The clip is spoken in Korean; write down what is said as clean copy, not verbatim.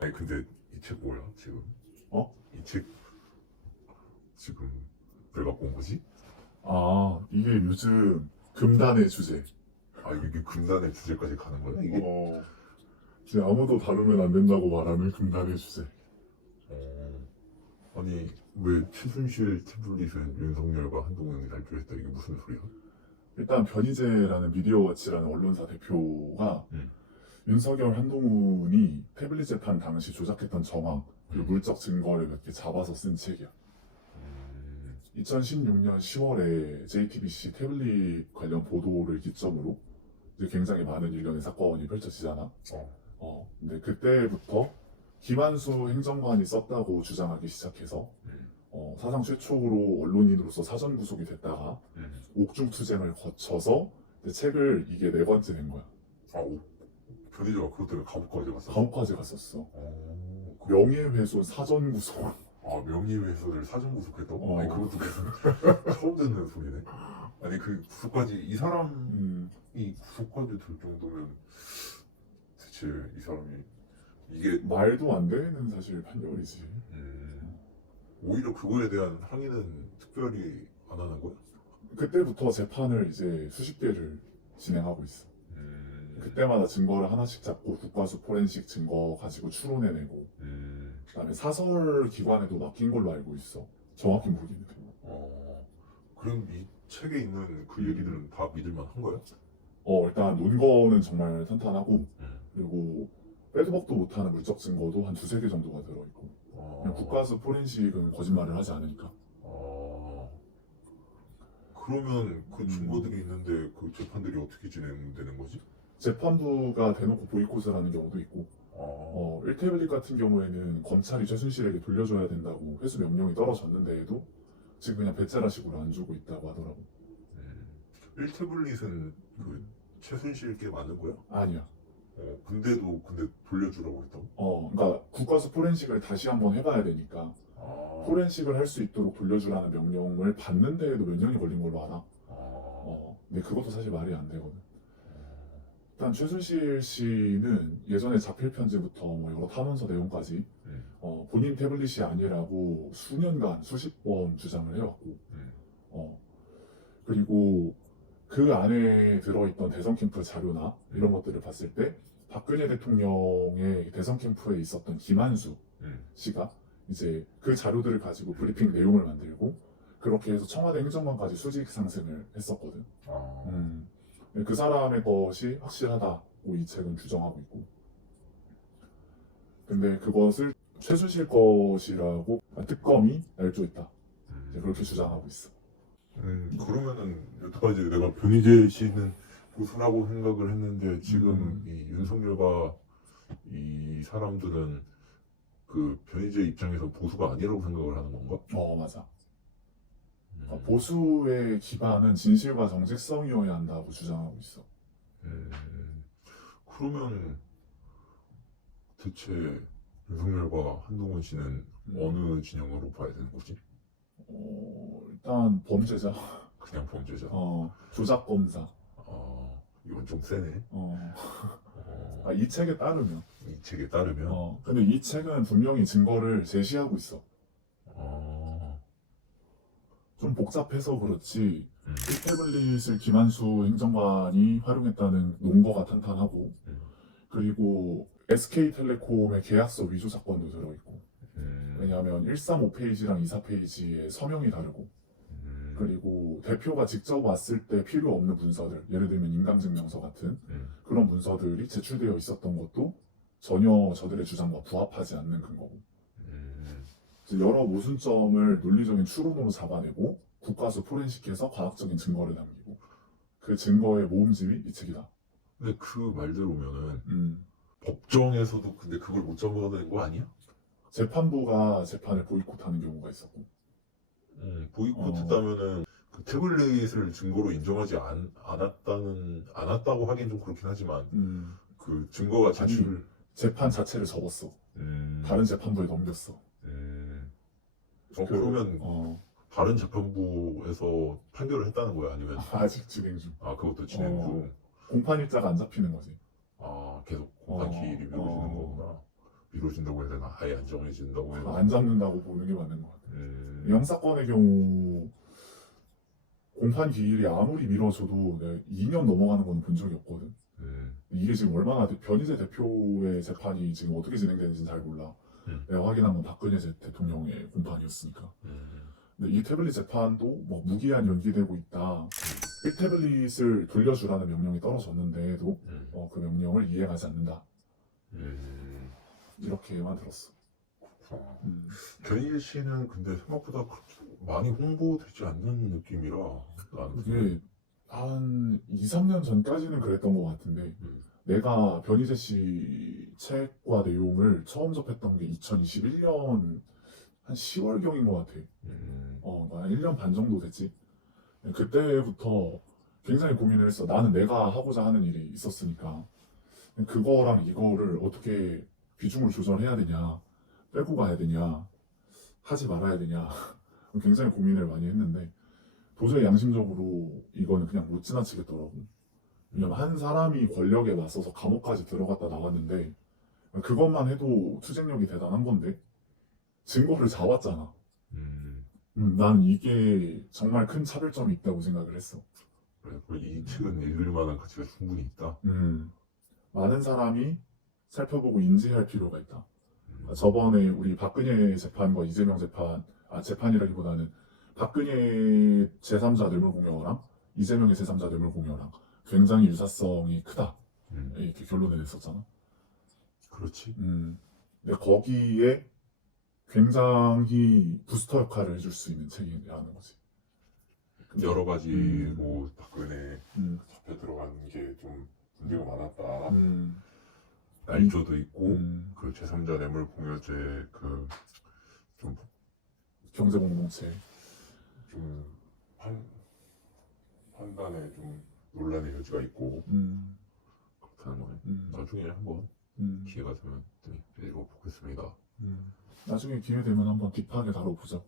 아니 근데 이 책 뭐야 지금? 어? 이 책 지금 왜 갖고 온 거지? 이게 요즘 금단의 주제. 아 이게 금단의 주제까지 가는 거야 이게? 이제 아무도 다루면 안 된다고 말하는 금단의 주제. 어. 아니 왜 최순실 태블릿은 윤석열과 한동훈이 발표했다 이게 무슨 소리야? 일단 변희재라는 미디어워치라는 언론사 대표가 음. 윤석열, 한동훈이 태블릿 재판 당시 조작했던 정황 그리고 음. 물적 증거를 몇 개 잡아서 쓴 책이야. 음. 2016년 10월에 JTBC 태블릿 관련 보도를 기점으로 이제 굉장히 많은 일련의 사건이 펼쳐지잖아. 근데 그때부터 김한수 행정관이 썼다고 주장하기 시작해서 사상 최초로 언론인으로서 사전 구속이 됐다가 옥중투쟁을 거쳐서 이제 책을 이게 네 번째 낸 거야. 변희재가 그것 때문에 감옥까지 갔어? 감옥까지 갔었어. 어. 명예훼손 사전 구속. 아 명예훼손을 사전 구속했다고? 어. 아니 그것도 처음 듣는 소리네. 아니 그 구속까지 이 사람이 구속까지 될 정도면 대체 이 사람이 이게 말도 안 되는 사실 판결이지. 오히려 그거에 대한 항의는 특별히 안 하는 거야? 그때부터 재판을 이제 수십 개를 진행하고 있어. 그때마다 증거를 하나씩 잡고 국과수 포렌식 증거 가지고 추론해내고 그다음에 사설 기관에도 맡긴 걸로 알고 있어. 정확히 모르겠는데. 그럼 이 책에 있는 그 얘기들은 다 믿을만 한 거야? 일단 논거는 정말 탄탄하고 그리고 빼도 박도 못하는 물적 증거도 한 두세 개 정도가 들어있고 그냥 국과수 포렌식은 거짓말을 하지 않으니까. 그러면 그 증거들이 있는데 그 재판들이 어떻게 진행되는 거지? 재판부가 대놓고 보이콧을 하는 경우도 있고 1태블릿 같은 경우에는 검찰이 최순실에게 돌려줘야 된다고 회수 명령이 떨어졌는데도 지금 그냥 배째라식으로 안 주고 있다고 하더라고. 1태블릿은 그 최순실께 맞는 거야? 아니야. 근데 돌려주라고 했다고? 그러니까 국과수 포렌식을 다시 한번 해봐야 되니까 포렌식을 할 수 있도록 돌려주라는 명령을 받는데에도 몇 년이 걸린 걸로 알아. 근데 그것도 사실 말이 안 되거든. 일단 최순실 씨는 예전에 자필 편지부터 뭐 여러 탄원서 내용까지 본인 태블릿이 아니라고 수년간 수십 번 주장을 해왔고 그리고 그 안에 들어있던 대선 캠프 자료나 이런 것들을 봤을 때 박근혜 대통령의 대선 캠프에 있었던 김한수 씨가 이제 그 자료들을 가지고 브리핑 내용을 만들고 그렇게 해서 청와대 행정관까지 수직 상승을 했었거든. 그 사람의 것이 확실하다고 이 책은 규정하고 있고 근데 그것을 최순실 것이라고 특검이 날조했다 그렇게 주장하고 있어. 그러면은 여태까지 내가 변희재 씨는 보수라고 생각을 했는데 지금 이 윤석열과 이 사람들은 그 변희재 입장에서 보수가 아니라고 생각을 하는 건가? 맞아. 보수의 기반은 진실과 정직성이어야 한다고 주장하고 있어. 그러면 대체 윤석열과 한동훈 씨는 어느 진영으로 봐야 되는 거지? 일단 범죄자. 그냥 범죄자. 조작 검사. 이건 좀 세네. 이 책에 따르면. 이 책에 따르면. 근데 이 책은 분명히 증거를 제시하고 있어. 좀 복잡해서 그렇지. 이 태블릿을 김한수 행정관이 활용했다는 논거가 탄탄하고 그리고 SK텔레콤의 계약서 위조 사건도 들어있고 왜냐하면 135페이지랑 24페이지의 서명이 다르고 그리고 대표가 직접 왔을 때 필요 없는 문서들 예를 들면 인감증명서 같은 그런 문서들이 제출되어 있었던 것도 전혀 저들의 주장과 부합하지 않는 근거고 여러 모순점을 논리적인 추론으로 잡아내고 국과수 포렌식해서 과학적인 증거를 남기고 그 증거의 모음집이 이 책이다. 근데 그 말대로 보면은 법정에서도 근데 그걸 못 잡아내는 거 아니야? 재판부가 재판을 보이콧하는 경우가 있었고 보이콧했다면은 그 태블릿을 증거로 인정하지 않았다고 하긴 좀 그렇긴 하지만 그 증거가 제출 재판 자체를 접었어. 다른 재판부에 넘겼어. 그러면 다른 재판부에서 판결을 했다는 거야? 아니면 아직 진행 중. 그것도 진행 중. 공판 일자가 안 잡히는 거지. 계속 공판 기일이 미뤄지는 거구나. 미뤄진다고 해야 되나? 아예 안 정해진다고 해야 되나? 안 잡는다고 보는 게 맞는 것 같아요. 음, 형사건의 경우 공판 기일이 아무리 미뤄져도 내가 2년 넘어가는 건 본 적이 없거든. 이게 지금 얼마나 변희재 대표의 재판이 지금 어떻게 진행되는지는 잘 몰라. 내가 확인한 건 박근혜 대통령의 공판이었으니까. 근데 이 태블릿 재판도 뭐 무기한 연기되고 있다. 1태블릿을 돌려주라는 명령이 떨어졌는데도 그 명령을 이행하지 않는다. 이렇게만 들었어. 그렇구나. 음. 변희재 씨는 근데 생각보다 그렇게 많이 홍보되지 않는 느낌이라 나는 그게 한 2, 3년 전까지는 그랬던 것 같은데 내가 변희재 씨 책과 내용을 처음 접했던 게 2021년 한 10월경인 것 같아. 한 1년 반 정도 됐지. 그때부터 굉장히 고민을 했어. 나는 내가 하고자 하는 일이 있었으니까 그거랑 이거를 어떻게 비중을 조절해야 되냐, 빼고 가야 되냐, 하지 말아야 되냐 굉장히 고민을 많이 했는데 도저히 양심적으로 이거는 그냥 못 지나치겠더라고. 왜냐면 한 사람이 권력에 맞서서 감옥까지 들어갔다 나왔는데 그것만 해도 투쟁력이 대단한 건데 증거를 잡았잖아. 난 이게 정말 큰 차별점이 있다고 생각을 했어. 그래, 이 책은 읽을 만한 가치가 충분히 있다. 많은 사람이 살펴보고 인지할 필요가 있다. 저번에 우리 박근혜 재판과 이재명 재판, 재판이라기보다는 박근혜 제3자 뇌물공여랑 이재명의 제3자 뇌물공여랑 굉장히 유사성이 크다. 이렇게 결론을 냈었잖아. 그렇지. 근데 거기에 굉장히 부스터 역할을 해줄 수 있는 책이라는 거지. 여러 가지 뭐 박근혜 잡혀 들어간 게 좀 문제가 많았다. 날조도 있고 그 제3자 뇌물 공여죄 그 좀 경제공동체. 좀 판단에 좀 논란의 여지가 있고 그렇다는 거네. 나중에 한번 기회가 되면 또 읽어보겠습니다. 나중에 기회 되면 한번 딥하게 다뤄보자.